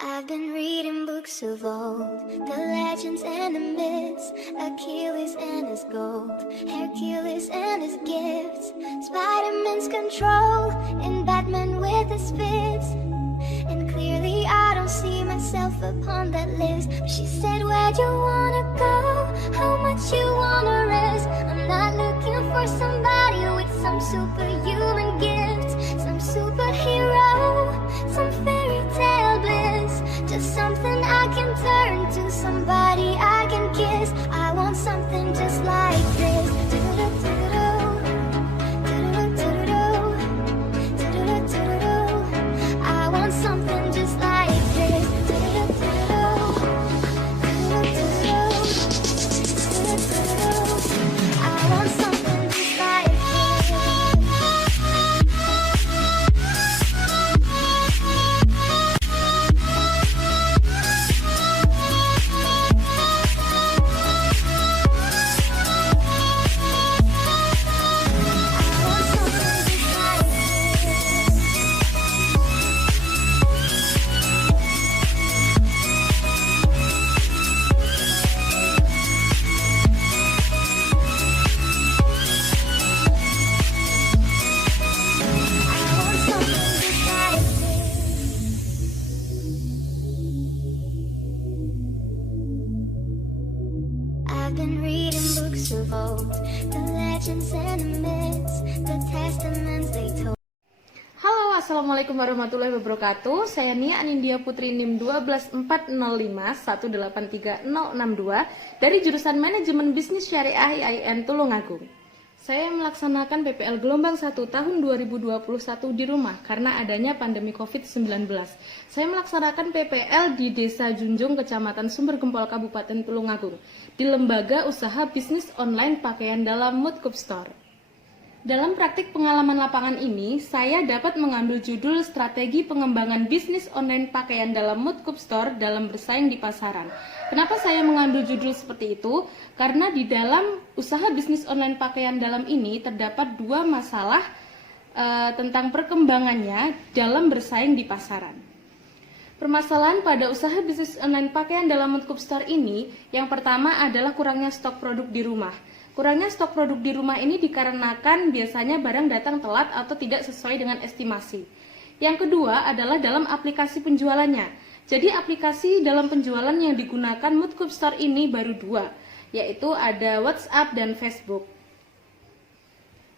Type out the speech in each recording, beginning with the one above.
I've been reading books of old, the legends and the myths, Achilles and his gold, Hercules and his gifts, Spider-Man's control, and Batman with his fists. And clearly I don't see myself upon that list. But she said, where'd you wanna go? How much you wanna risk? I'm not looking for somebody with some superhuman gifts, some superhero, some fairy tale bliss. Just something I can turn to, somebody I can kiss. I want something just like this. I want something just like this. I want something just like I've been reading books of old, the legends and the myths, the testaments they told. Halo, assalamualaikum warahmatullahi wabarakatuh. Saya Nia Anindya Putri NIM 12405183062 dari jurusan Manajemen Bisnis Syariah IAIN Tulungagung. Saya melaksanakan PPL gelombang 1 tahun 2021 di rumah karena adanya pandemi COVID-19. Saya melaksanakan PPL di Desa Junjung, Kecamatan Sumbergempol, Kabupaten Tulungagung, di Lembaga Usaha Bisnis Online Pakaian Dalam Moodcup Store. Dalam praktik pengalaman lapangan ini, saya dapat mengambil judul Strategi Pengembangan Bisnis Online Pakaian Dalam Moodcup Store dalam bersaing di pasaran. Kenapa saya mengambil judul seperti itu? Karena di dalam usaha bisnis online pakaian dalam ini terdapat dua masalah tentang perkembangannya dalam bersaing di pasaran. Permasalahan pada usaha bisnis online pakaian dalam Moodcup Store ini, yang pertama adalah kurangnya stok produk di rumah. Kurangnya stok produk di rumah ini dikarenakan biasanya barang datang telat atau tidak sesuai dengan estimasi. Yang kedua adalah dalam aplikasi penjualannya. Jadi aplikasi dalam penjualan yang digunakan Moodcup Store ini baru dua, yaitu ada WhatsApp dan Facebook.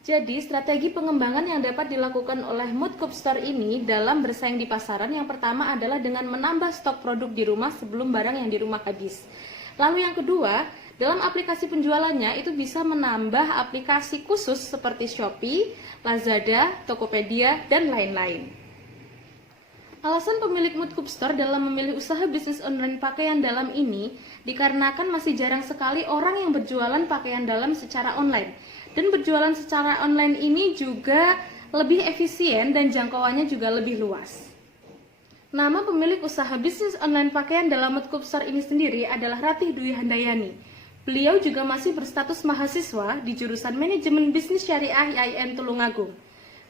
Jadi strategi pengembangan yang dapat dilakukan oleh Moodcup Store ini dalam bersaing di pasaran yang pertama adalah dengan menambah stok produk di rumah sebelum barang yang di rumah habis. Lalu yang kedua, dalam aplikasi penjualannya itu bisa menambah aplikasi khusus seperti Shopee, Lazada, Tokopedia, dan lain-lain. Alasan pemilik Moodcup Store dalam memilih usaha bisnis online pakaian dalam ini dikarenakan masih jarang sekali orang yang berjualan pakaian dalam secara online. Dan berjualan secara online ini juga lebih efisien dan jangkauannya juga lebih luas. Nama pemilik usaha bisnis online pakaian dalam Moodcup Store ini sendiri adalah Ratih Dwi Handayani. Beliau juga masih berstatus mahasiswa di jurusan Manajemen Bisnis Syariah IAIN Tulungagung.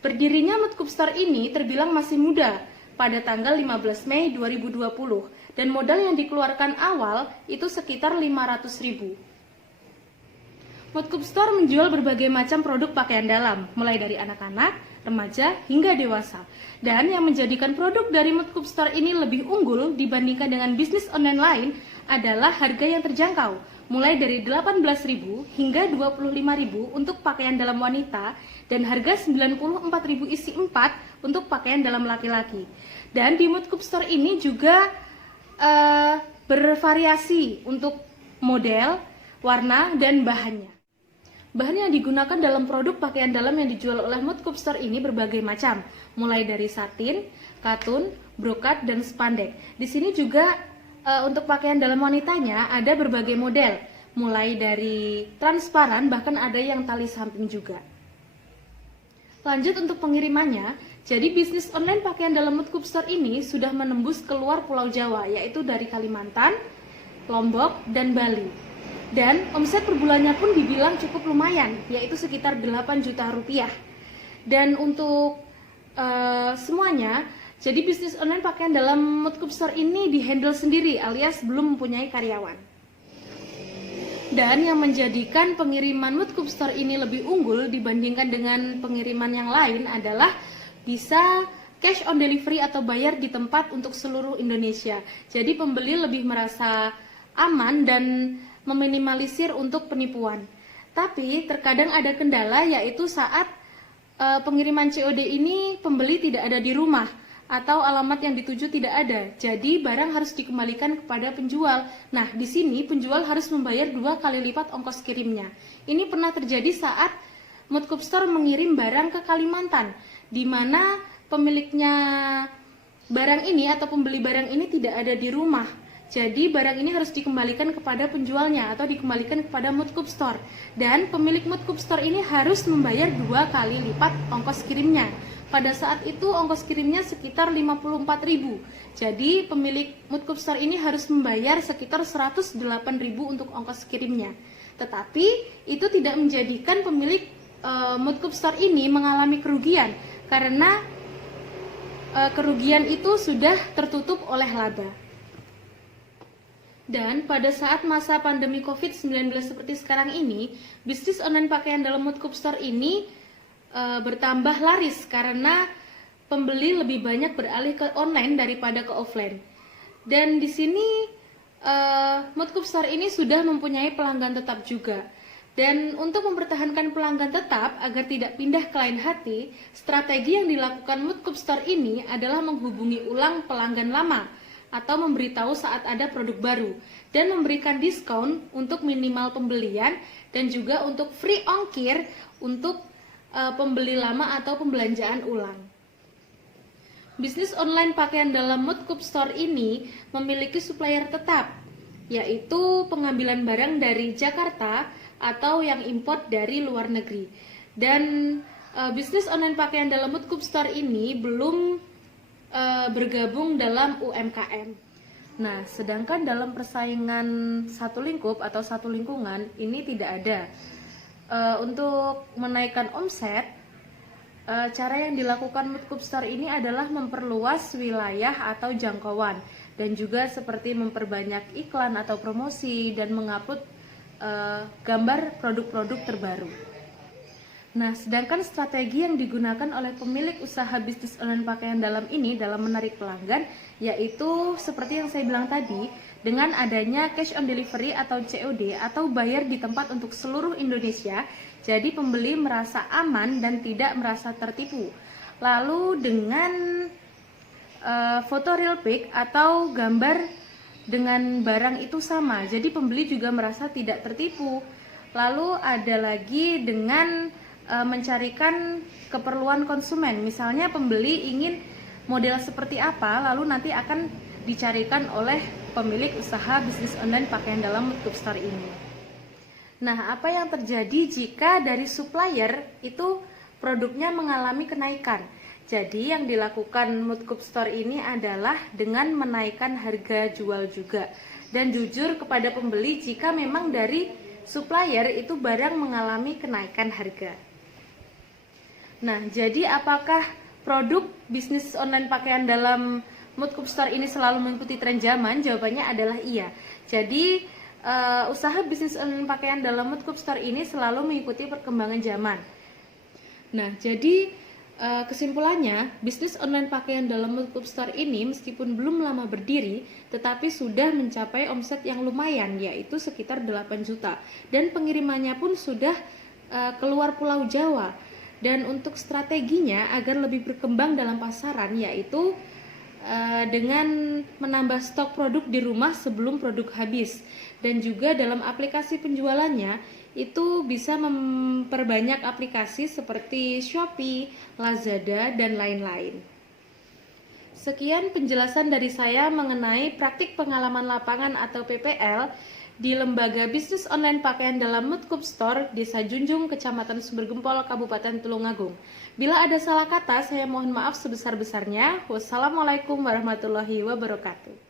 Berdirinya Moodcup Store ini terbilang masih muda pada tanggal 15 Mei 2020 dan modal yang dikeluarkan awal itu sekitar 500.000. Moodcup Store menjual berbagai macam produk pakaian dalam, mulai dari anak-anak, remaja, hingga dewasa. Dan yang menjadikan produk dari Moodcup Store ini lebih unggul dibandingkan dengan bisnis online lain adalah harga yang terjangkau, mulai dari 18.000 hingga 25.000 untuk pakaian dalam wanita dan harga 94.000 isi 4 untuk pakaian dalam laki-laki. Dan di Moodcup Store ini juga bervariasi untuk model, warna, dan bahannya. Bahan yang digunakan dalam produk pakaian dalam yang dijual oleh Moodcup Store ini berbagai macam, mulai dari satin, katun, brokat, dan spandek. Di sini juga untuk pakaian dalam wanitanya ada berbagai model, mulai dari transparan bahkan ada yang tali samping juga. Lanjut untuk pengirimannya, jadi bisnis online pakaian dalam Moodcup Store ini sudah menembus keluar Pulau Jawa, yaitu dari Kalimantan, Lombok, dan Bali. Dan omset per bulannya pun dibilang cukup lumayan, yaitu sekitar 8 juta rupiah. Dan untuk semuanya Jadi bisnis online pakaian dalam Moodcup Store ini dihandle sendiri alias belum mempunyai karyawan. Dan yang menjadikan pengiriman Moodcup Store ini lebih unggul dibandingkan dengan pengiriman yang lain adalah bisa cash on delivery atau bayar di tempat untuk seluruh Indonesia. Jadi pembeli lebih merasa aman dan meminimalisir untuk penipuan. Tapi terkadang ada kendala, yaitu saat pengiriman COD ini pembeli tidak ada di rumah atau alamat yang dituju tidak ada. Jadi barang harus dikembalikan kepada penjual. Nah, di sini penjual harus membayar 2 kali lipat ongkos kirimnya. Ini pernah terjadi saat Moodcup Store mengirim barang ke Kalimantan, di mana pemiliknya barang ini atau pembeli barang ini tidak ada di rumah. Jadi barang ini harus dikembalikan kepada penjualnya atau dikembalikan kepada Moodcup Store. Dan pemilik Moodcup Store ini harus membayar 2 kali lipat ongkos kirimnya. Pada saat itu ongkos kirimnya sekitar 54.000. Jadi pemilik Moodcup Store ini harus membayar sekitar 108.000 untuk ongkos kirimnya. Tetapi itu tidak menjadikan pemilik Moodcup Store ini mengalami kerugian, karena kerugian itu sudah tertutup oleh laba. Dan pada saat masa pandemi COVID-19 seperti sekarang ini, bisnis online pakaian dalam Moodcup Store ini bertambah laris karena pembeli lebih banyak beralih ke online daripada ke offline. Dan di sini Moodcup Store ini sudah mempunyai pelanggan tetap juga. Dan untuk mempertahankan pelanggan tetap agar tidak pindah ke lain hati, strategi yang dilakukan Moodcup Store ini adalah menghubungi ulang pelanggan lama atau memberitahu saat ada produk baru, dan memberikan diskon untuk minimal pembelian dan juga untuk free ongkir untuk pembeli lama atau pembelanjaan ulang. Bisnis online pakaian dalam Moodcup Store ini memiliki supplier tetap, yaitu pengambilan barang dari Jakarta atau yang import dari luar negeri. Dan bisnis online pakaian dalam Moodcup Store ini belum bergabung dalam UMKM. Nah, sedangkan dalam persaingan satu lingkup atau satu lingkungan ini tidak ada. Untuk menaikkan omset, cara yang dilakukan Moodcup Store ini adalah memperluas wilayah atau jangkauan, dan juga seperti memperbanyak iklan atau promosi dan mengupload gambar produk-produk terbaru. Nah, sedangkan strategi yang digunakan oleh pemilik usaha bisnis online pakaian dalam ini dalam menarik pelanggan, yaitu seperti yang saya bilang tadi, dengan adanya cash on delivery atau COD atau bayar di tempat untuk seluruh Indonesia, jadi pembeli merasa aman dan tidak merasa tertipu. Lalu dengan foto real pic atau gambar dengan barang itu sama, jadi pembeli juga merasa tidak tertipu. Lalu ada lagi dengan mencarikan keperluan konsumen. Misalnya pembeli ingin model seperti apa, lalu nanti akan dicarikan oleh pemilik usaha bisnis online pakaian dalam Moodcup Store ini. Nah, apa yang terjadi jika dari supplier itu produknya mengalami kenaikan? Jadi yang dilakukan Moodcup Store ini adalah dengan menaikkan harga jual juga, dan jujur kepada pembeli jika memang dari supplier itu barang mengalami kenaikan harga. Nah, jadi apakah produk bisnis online pakaian dalam Moodcup Store ini selalu mengikuti tren zaman? Jawabannya adalah iya. Jadi usaha bisnis online pakaian dalam Moodcup Store ini selalu mengikuti perkembangan zaman. Nah, jadi kesimpulannya, bisnis online pakaian dalam Moodcup Store ini meskipun belum lama berdiri, tetapi sudah mencapai omset yang lumayan, yaitu sekitar 8 juta. Dan pengirimannya pun sudah keluar Pulau Jawa. Dan untuk strateginya agar lebih berkembang dalam pasaran, yaitu dengan menambah stok produk di rumah sebelum produk habis. Dan juga dalam aplikasi penjualannya itu bisa memperbanyak aplikasi seperti Shopee, Lazada, dan lain-lain. Sekian penjelasan dari saya mengenai praktik pengalaman lapangan atau PPL di Lembaga Bisnis Online Pakaian dalam Moodcup Store, Desa Junjung, Kecamatan Sumbergempol, Kabupaten Tulungagung. Bila ada salah kata, saya mohon maaf sebesar-besarnya. Wassalamualaikum warahmatullahi wabarakatuh.